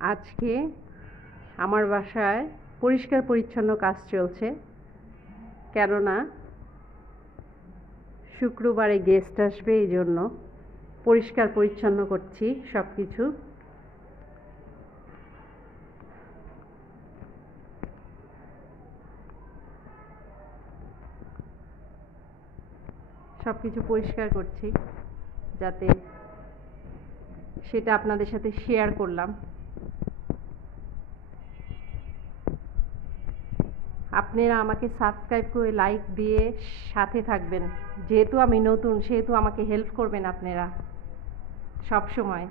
আজকে আমার বাসায় পরিষ্কার পরিচ্ছন্ন কাজ চলছে, কেননা শুক্রবারে গেস্ট আসবে, এই জন্য পরিষ্কার পরিচ্ছন্ন করছি সব কিছু। সব কিছু পরিষ্কার করছি যাতে সেটা আপনাদের সাথে শেয়ার করলাম। আপনারা আমাকে সাবস্ক্রাইব করে লাইক দিয়ে সাথে থাকবেন। যেহেতু আমি নতুন, সেহেতু আমাকে হেল্প করবেন আপনারা সব সময়।